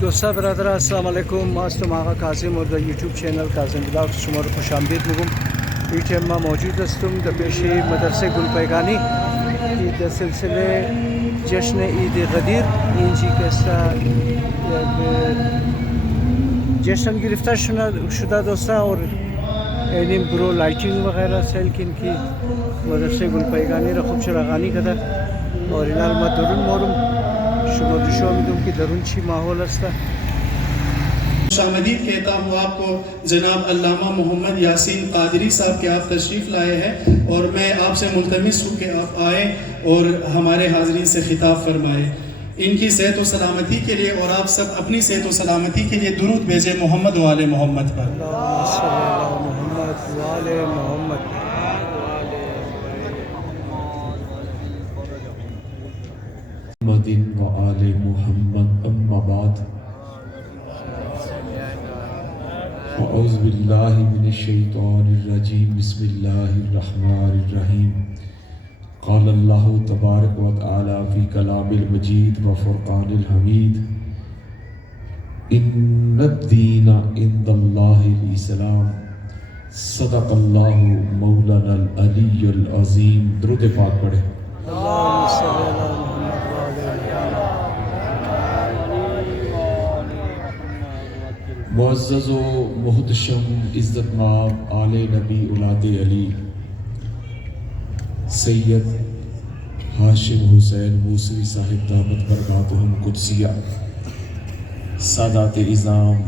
دوستان برادران السلام علیکم. ما هستم آقا کاظم و در یوتیوب چینل کاظم ولاگ شما رو خوش آمدید میگم. این تایم ما موجود هستم در پیش مدرسه گلپایگانی که در سلسله جشن عید غدیر اینجی که است جشن گرفته شده دوستان اور این برو لایتینگ وغیرہ سیلکین کی مدرسه گلپایگانی را خوب چراغانی کرده اور این ما درون مورم شما دشو میدم که درون چی ماحول است. خوش آمدید کہتا ہوں آپ کو جناب علامہ محمد یاسین قادری صاحب کے آپ تشریف لائے ہیں اور میں آپ سے ملتمس ہوں کہ آپ آئیں اور ہمارے حاضرین سے خطاب فرمائیں. ان کی صحت و سلامتی کے لیے اور آپ سب اپنی صحت و سلامتی کے لیے درود بھیجیں محمد و آل محمد پر. اللہم صلی علی محمد و آل محمد. محمد و آل محمد. اما بعد اعوذ باللہ من الشیطان الرجیم. بسم اللہ الرحمن الرحیم. قال اللہ تبارک و تعالی فی کلام المجید و فرقان الحمید. ان الدین عند اللہ الاسلام. صدق اللہ مولانا العلی العظیم. درود پاک پڑھیں. اللہم صلی علی محمد و آل محمد. معزز و محتشم عزت مآب آل نبی اولاد علی سید ہاشم حسین موسوی صاحب دامت برکاتہم قدسیہ، سادات اعظام،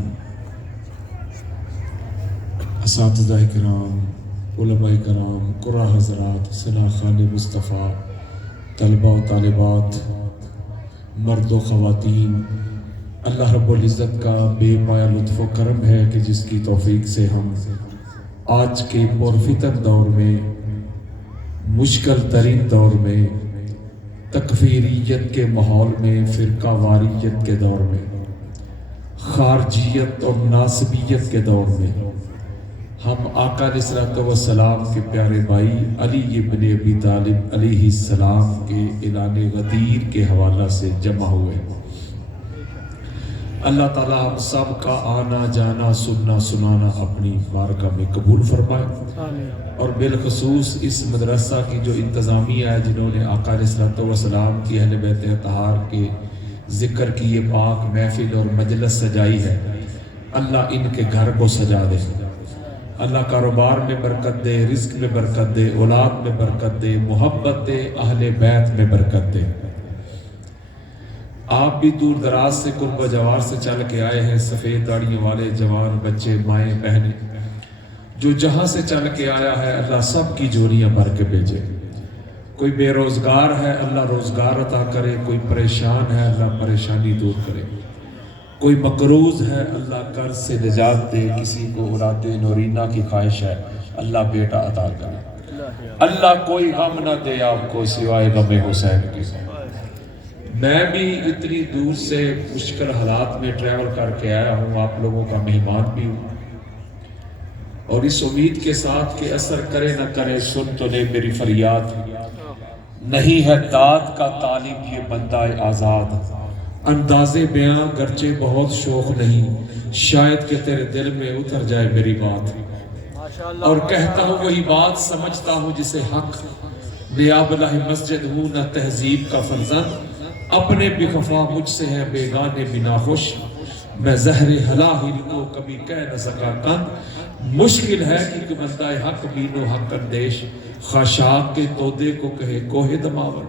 اساتذہ کرام، علماء کرام، قرآ حضرات، سناخان مصطفیٰ، طلباء و طالبات، مرد و خواتین، اللہ رب العزت کا بے پایا لطف و کرم ہے کہ جس کی توفیق سے ہم آج کے پرفتن دور میں، مشکل ترین دور میں، تکفیریت کے ماحول میں، فرقہ واریت کے دور میں، خارجیت اور ناسبیت کے دور میں، ہم آقا علیہ الصلوۃ والسلام کے پیارے بھائی علی ابن ابی طالب علیہ السلام کے اعلان غدیر کے حوالہ سے جمع ہوئے. اللہ تعالیٰ ہم سب کا آنا جانا سننا سنانا اپنی بارگاہ میں قبول فرمائے. اور بالخصوص اس مدرسہ کی جو انتظامیہ ہے جنہوں نے آقا علیہ الصلوۃ والسلام کی اہل بیت اطہار کے ذکر کی یہ پاک محفل اور مجلس سجائی ہے، اللہ ان کے گھر کو سجا دے. اللہ کاروبار میں برکت دے، رزق میں برکت دے، اولاد میں برکت دے، محبت دے، اہل بیت میں برکت دے. آپ بھی دور دراز سے قرب و جوار سے چل کے آئے ہیں، سفید داڑیوں والے جوان بچے، مائیں بہنیں، جو جہاں سے چل کے آیا ہے اللہ سب کی جوڑیاں بھر کے بھیجے. کوئی بے روزگار ہے اللہ روزگار عطا کرے، کوئی پریشان ہے اللہ پریشانی دور کرے، کوئی مقروض ہے اللہ قرض سے نجات دے، کسی کو اولاد نورینہ کی خواہش ہے اللہ بیٹا عطا کرے. اللہ کوئی غم نہ دے آپ کو سوائے غم حسین کی. میں بھی اتنی دور سے مشکل حالات میں ٹریول کر کے آیا ہوں، آپ لوگوں کا مہمان بھی ہوں، اور اس امید کے ساتھ کہ اثر کرے نہ کرے سن تو لے میری فریاد. نہیں ہے داد کا طالب یہ بندہ آزاد، انداز بیاں گرچہ بہت شوق نہیں، شاید کہ تیرے دل میں اتر جائے میری بات. اور کہتا ہوں وہی بات سمجھتا ہوں جسے حق. نیاب الہ مسجد ہوں نہ تہذیب کا فرزند، اپنے بھی خفا مجھ سے ہے بیگانے بھی ناخوش. میں زہر ہلاہل کو کبھی کہہ نہ سکا کند، مشکل ہے کہ بندہ حق بینو حق اندیش، خاشاک کے تودے کو کہے کوہ دماور.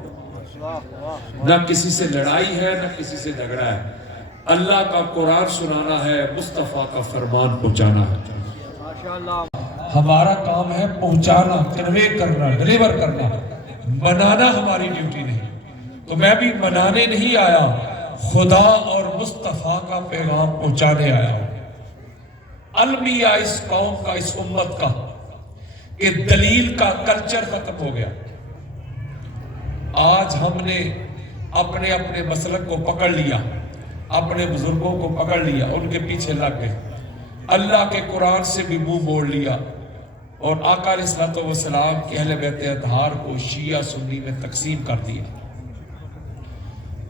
نہ کسی سے لڑائی ہے نہ کسی سے جھگڑا ہے، اللہ کا قرآن سنانا ہے، مصطفیٰ کا فرمان پہنچانا ہے. ہمارا کام ہے پہنچانا، کنوے کرنا، ڈلیور کرنا، منانا ہماری ڈیوٹی نہیں. تو میں بھی منانے نہیں آیا، خدا اور مصطفیٰ کا پیغام پہنچانے آیا ہوں. المیہ اس قوم کا، اس امت کا، کہ دلیل کا کلچر ختم ہو گیا. آج ہم نے اپنے اپنے مسلک کو پکڑ لیا، اپنے بزرگوں کو پکڑ لیا، ان کے پیچھے لگ گئے، اللہ کے قرآن سے بھی منہ موڑ لیا، اور آقا علیہ الصلوۃ والسلام کے اہل بیت اطہار کو شیعہ سنی میں تقسیم کر دیا.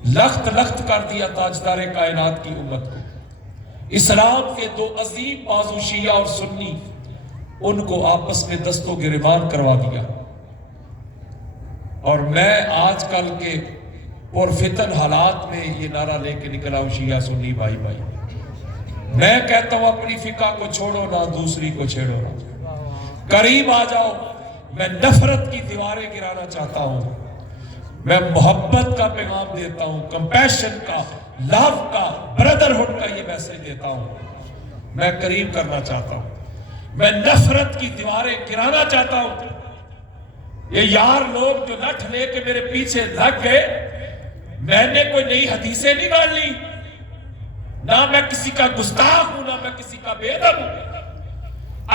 لخت لخت کر دیا تاجدار کائنات کی امت کو. اسلام کے دو عظیم بازو شیعہ اور سنی، ان کو آپس میں دست و گریبان کروا دیا. اور میں آج کل کے پرفتن حالات میں یہ نعرہ لے کے نکلا ہوں، شیعہ سنی بھائی بھائی. میں کہتا ہوں اپنی فقہ کو چھوڑو نہ، دوسری کو چھیڑو نہ. قریب آ جاؤ. میں نفرت کی دیواریں گرانا چاہتا ہوں. میں محبت کا پیغام دیتا ہوں، کمپیشن کا، لو کا، بردرہڈ کا یہ میسج دیتا ہوں. میں قریب کرنا چاہتا ہوں. میں نفرت کی دیواریں گرانا چاہتا ہوں. یہ یار لوگ جو لٹھ لے کے میرے پیچھے لگ گئے، میں نے کوئی نئی حدیثیں نہیں مان لی، نہ میں کسی کا گستاخ ہوں، نہ میں کسی کا بے ادب ہوں.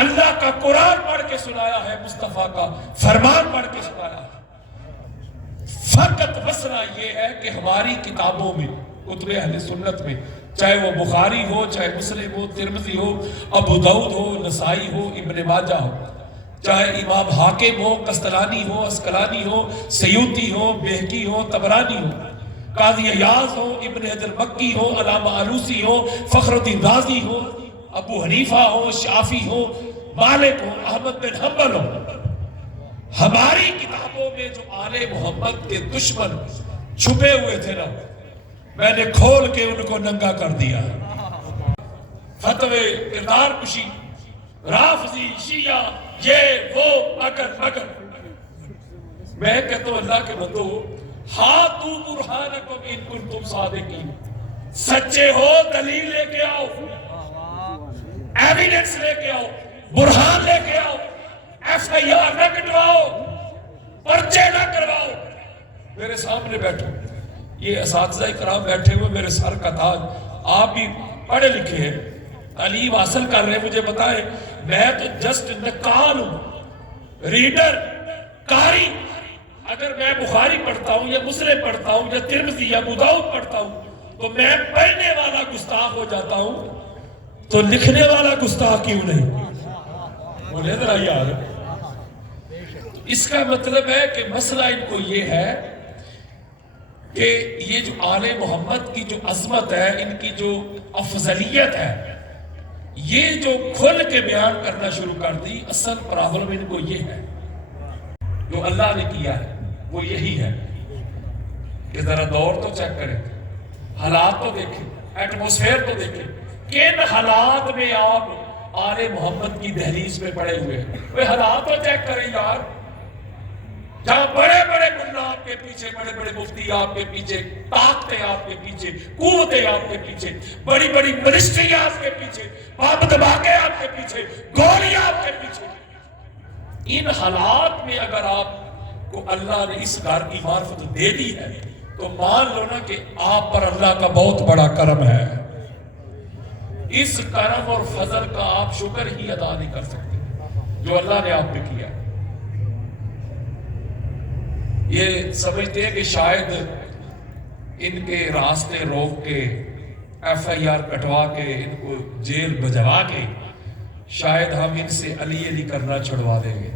اللہ کا قرآن پڑھ کے سنایا ہے، مصطفیٰ کا فرمان پڑھ کے سنایا ہے. فقط مسئلہ یہ ہے کہ ہماری کتابوں میں، کتب اہل سنت میں، چاہے وہ بخاری ہو، چاہے مسلم ہو، ترمذی ہو، ابو داؤد ہو، نسائی ہو، ابن ماجہ ہو، چاہے امام حاکم ہو، قسطلانی ہو، اسقلانی ہو، سیوطی ہو، بہقی ہو، طبرانی ہو، قاضی عیاض ہو، ابن حجر مکی ہو، علامہ آلوسی ہو، فخر الدین رازی ہو، ابو حنیفہ ہو، شافعی ہو، مالک ہو، احمد بن حنبل ہو. ہماری کتابوں میں جو آل محمد کے دشمن چھپے ہوئے تھے نا، میں نے کھول کے ان کو ننگا کر دیا. فتوے، کردار کشی، رافضی، شیعہ، یہ وہ، مگر میں کہتا ہوں اللہ کے بندو، ہاتھو برہانکم ان کنتم صادقین. سچے ہو دلیل لے کے آؤ، ایویڈنس لے کے آؤ، برہان لے کے آؤ. ایف آئی آر نہ کٹواؤ، پرچے نہ کرواؤ. میرے سامنے بیٹھو، یہ اساتذہ کرام بیٹھے ہوئے میرے سر کا تاج. آپ بھی پڑھے لکھے ہیں، تعلیم حاصل کر رہے ہیں، مجھے بتائیں. میں تو جسٹ نقال ہوں، ریڈر، قاری. اگر میں بخاری پڑھتا ہوں یا مسلم پڑھتا ہوں یا ترمذی یا ابو داؤد پڑھتا ہوں تو میں پڑھنے والا گستاخ ہو جاتا ہوں، تو لکھنے والا گستاخ کیوں نہیں؟ بولے ذرا یار. اس کا مطلب ہے کہ مسئلہ ان کو یہ ہے کہ یہ جو آل محمد کی جو عظمت ہے، ان کی جو افضلیت ہے، یہ جو کھل کے بیان کرنا شروع کر دی. اصل پرابلم ان کو یہ ہے، جو اللہ نے کیا ہے وہ یہی ہے کہ ذرا دور تو چیک کریں، حالات تو دیکھیں، ایٹموسفیئر تو دیکھیں. کن حالات میں آپ آل محمد کی دہلیز میں پڑے ہوئے ہیں؟ وہ حالات تو چیک کریں یار. جہاں بڑے بڑے ملا آپ کے پیچھے، بڑے بڑے مفتی آپ کے پیچھے، طاقتیں آپ کے پیچھے، قوتیں آپ کے پیچھے، بڑی بڑی منسٹریاں آپ کے پیچھے، باب دباغے آپ کے پیچھے، گولیاں آپ کے پیچھے. ان حالات میں اگر آپ کو اللہ نے اس گھر کی معرفت دے دی ہے تو مان لو نا کہ آپ پر اللہ کا بہت بڑا کرم ہے. اس کرم اور فضل کا آپ شکر ہی ادا نہیں کر سکتے جو اللہ نے آپ پہ کیا. یہ سمجھتے ہیں کہ شاید ان کے راستے روک کے، ایف آئی آر کٹوا کے، ان کو جیل بھجوا کے شاید ہم ان سے علی علی کرنا چھڑوا دیں گے.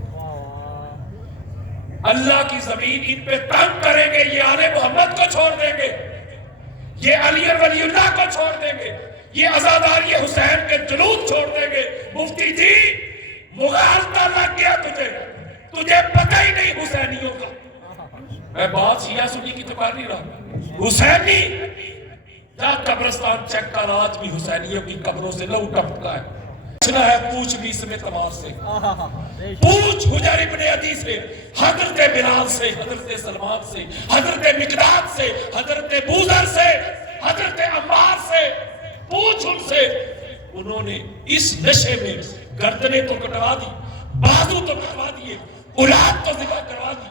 اللہ کی زمین ان پہ تنگ کریں گے، یہ آل محمد کو چھوڑ دیں گے، یہ علی ولی اللہ کو چھوڑ دیں گے، یہ عزاداری حسین کے جلوس چھوڑ دیں گے. مفتی جی مغالطہ لگ گیا تجھے پتہ ہی نہیں حسینیوں کا. میں بات شیعہ سنی کی تو کر نہیں رہا، حسینی جا قبرستان چیک کر، آج بھی حسینیوں کی قبروں سے لہو ٹپکتا ہے. پوچھنا ہے، پوچھ بھی اس میں تمام سے، پوچھ حجر ابن عدی سے، حضرت بلال سے، حضرت سلمان سے، حضرت مقداد سے، حضرت بوذر سے، حضرت عمار سے، پوچھ ان سے. انہوں نے اس نشے میں گردنیں تو کٹوا دی، بازو تو کٹوا دیے، اولاد تو ذبح کروا دی،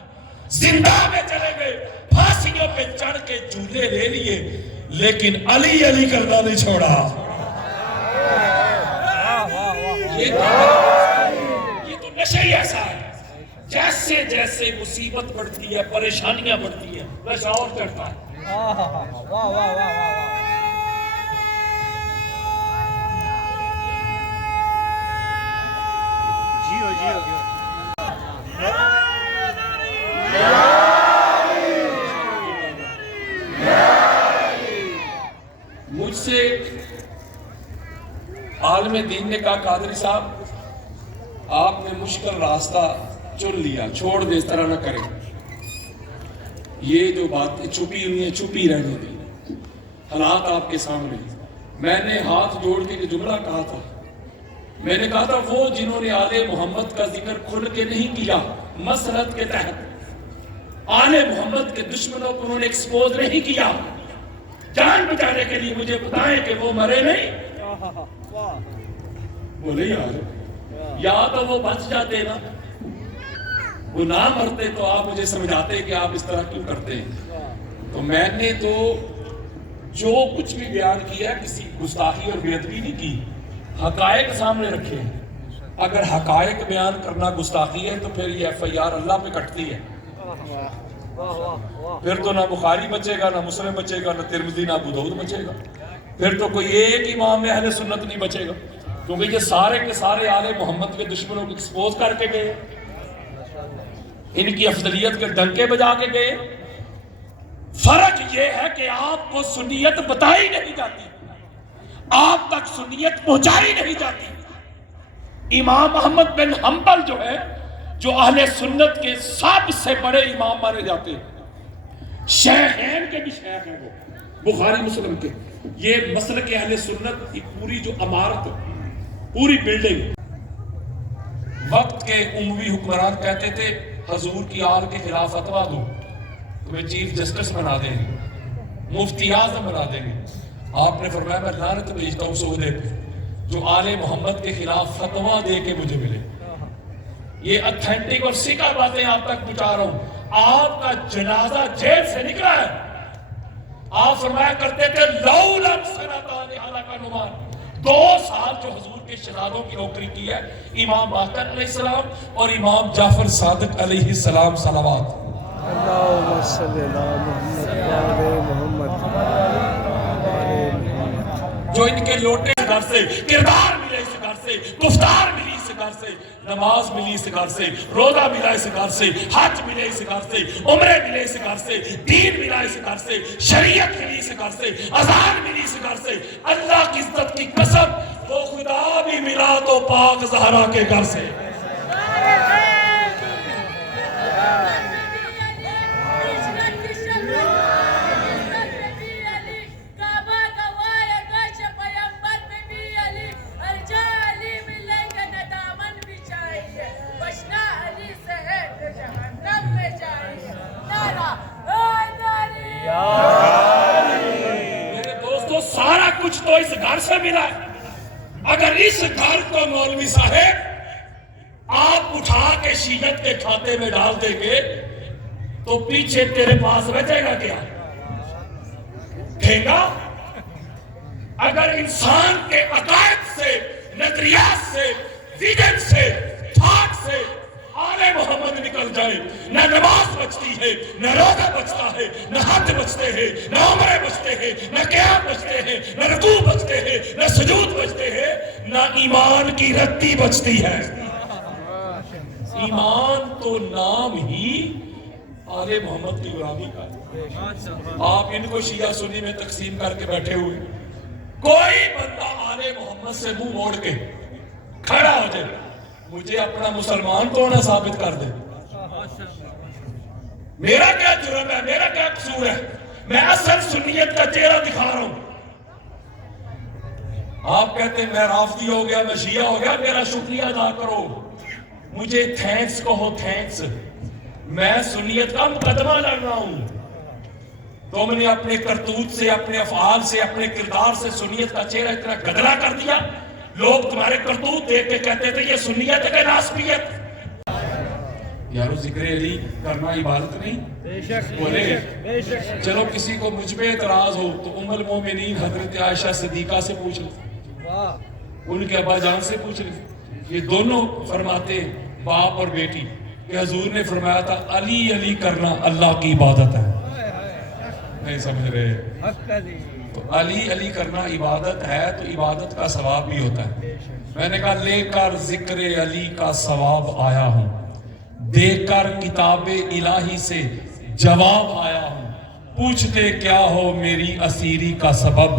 زندہ میں چلے گئے، پھانسیوں پہ چڑھ کے جھولے لے لیے، لیکن علی علی کرنا نہیں چھوڑا. یہ تو نشہ ہی ایسا ہے. جیسے جیسے مصیبت بڑھتی ہے، پریشانیاں بڑھتی ہیں، نشہ اور چڑھتا ہے. Yeah. مجھ سے عالم دین نے کہا قادری صاحب آپ نے مشکل راستہ چن لیا، چھوڑ دے، اس طرح نہ کریں، یہ جو باتیں چھپی ہوئی ہیں چھپی رہنے دیں، حالات آپ کے سامنے۔ میں نے ہاتھ جوڑ کے جو جملہ کہا تھا، میں نے کہا تھا وہ جنہوں نے آل محمد کا ذکر کھل کے نہیں کیا مسلط کے تحت، آل محمد کے دشمنوں کو انہوں نے ایکسپوز نہیں کیا، جان بچانے کے لیے مجھے بتائیں کہ وہ مرے نہیں؟ بولے یار یا تو وہ بچ جاتے نا، وہ نہ مرتے تو آپ مجھے سمجھاتے کہ آپ اس طرح کیوں کرتے ہیں۔ تو میں نے تو جو کچھ بھی بیان کیا کسی گستاخی اور بے ادبی نہیں کی، حقائق سامنے رکھے ہیں۔ اگر حقائق بیان کرنا گستاخی ہے تو پھر یہ ایف آئی آر اللہ پہ کٹتی ہے، پھر تو نہ بخاری بچے گا، نہ مسلم بچے گا، نہ ترمذی، نہ ابو داؤد بچے گا، پھر تو کوئی ایک امام اہل سنت نہیں بچے گا، کیونکہ یہ سارے کے سارے آل محمد کے دشمنوں کو ایکسپوز کر کے گئے، ان کی افضلیت کے ڈنکے بجا کے گئے۔ فرق یہ ہے کہ آپ کو سنیت بتائی نہیں جاتی، آپ تک سنیت پہنچائی نہیں جاتی۔ امام احمد بن حنبل جو ہے، جو اہل سنت کے سب سے بڑے امام مانے جاتے ہیں، شیخین کے بھی شیخ ہیں، وہ بخاری مسلم کے، یہ مسلک اہل سنت کی پوری جو عمارت، پوری بلڈنگ، وقت کے اموی حکمران کہتے تھے حضور کی آل کے خلاف فتویٰ دو تمہیں چیف جسٹس بنا دیں گے، مفتی اعظم بنا دیں گے۔ آپ نے فرمایا میں لعنت بھیجتا ہوں سودے پہ جو آل محمد کے خلاف فتویٰ دے کے مجھے ملے۔ یہ اتھینٹک اور سکا باتیں آپ تک پہنچا رہا ہوں۔ آپ کا جنازہ جیل سے نکلا ہے، آپ فرمایا کرتے تھے لولم سنتان حلق نمان، 2 سال جو حضور کے شہادوں کی نوکری کی ہے، امام باقر علیہ السلام اور امام جعفر صادق علیہ السلام صلوات۔ اللہم صلی علی محمد وعلی محمد۔ جو ان کے لوٹے اس گھر سے، کردار ملے اس گھر سے، گفتار ملی اس گھر سے، نماز ملی اس گھر سے، روزہ ملا اس گھر سے، حج ملے اس گھر سے، عمرے ملے اس گھر سے، دین ملا اس گھر سے، شریعت ملی اس گھر سے، اذان ملی اس گھر سے، اللہ کی عزت کی قسم وہ خدا بھی ملا تو پاک زہرا کے گھر سے۔ میرے دوستو سارا کچھ تو اس گھر سے ملا ہے۔ اگر اس گھر کو مولوی صاحب آپ اٹھا کے شیعت کے کھاتے میں ڈال دیں گے تو پیچھے تیرے پاس بچے گا کیا؟ ٹھیکا؟ اگر انسان کے عقائد سے، نظریات سے، ویژن سے، تھاٹ سے آل محمد نکل جائے، نہ نماز بچتی ہے، نہ روزہ بچتا ہے، نہ حج بچتے ہیں، نہ عمرے بچتے ہیں، نہ قیام بچتے ہیں، نہ رکوع بچتے ہیں، نہ سجود بچتے ہیں، نہ ایمان کی رتی بچتی ہے۔ ایمان تو نام ہی آل محمد کی غلامی کا ہے۔ آپ ان کو شیعہ سنی میں تقسیم کر کے بیٹھے ہوئے، کوئی بندہ آل محمد سے منہ موڑ کے کھڑا ہو جائے مجھے اپنا مسلمان تو نہ ثابت کر دے، میرا کیا جرم ہے، میرا کیا قصور ہے، میں اصل سنیت کا چہرہ دکھا رہا ہوں۔ آپ کہتے ہیں میں رافضی ہو گیا، میں شیعہ ہو گیا، میرا شکریہ ادا کرو، مجھے تھینکس کہو، تھینکس۔ میں سنیت کا مقدمہ لڑ رہا ہوں۔ تم نے اپنے کرتوت سے، اپنے افعال سے، اپنے کردار سے سنیت کا چہرہ اتنا گدلا کر دیا، لوگ تمہارے کرتوت دیکھ کے کہتے تھے یہ سنیت ہے کہ ناسبیت؟ یارو ذکر علی کرنا عبادت نہیں؟ بولے چلو کسی کو مجھ پہ اعتراض ہو تو ام المومنین حضرت عائشہ صدیقہ سے پوچھ لیں، ان کے ابا جان سے پوچھ لیں، یہ دونوں فرماتے باپ اور بیٹی کہ حضور نے فرمایا تھا علی علی کرنا اللہ کی عبادت ہے، نہیں سمجھ رہے؟ تو علی علی کرنا عبادت ہے تو عبادت کا ثواب بھی ہوتا ہے۔ میں نے کہا لے کر ذکر علی کا ثواب آیا ہوں، دے کر کتاب الہی سے جواب آیا ہوں، پوچھتے کیا ہو میری اسیری کا سبب،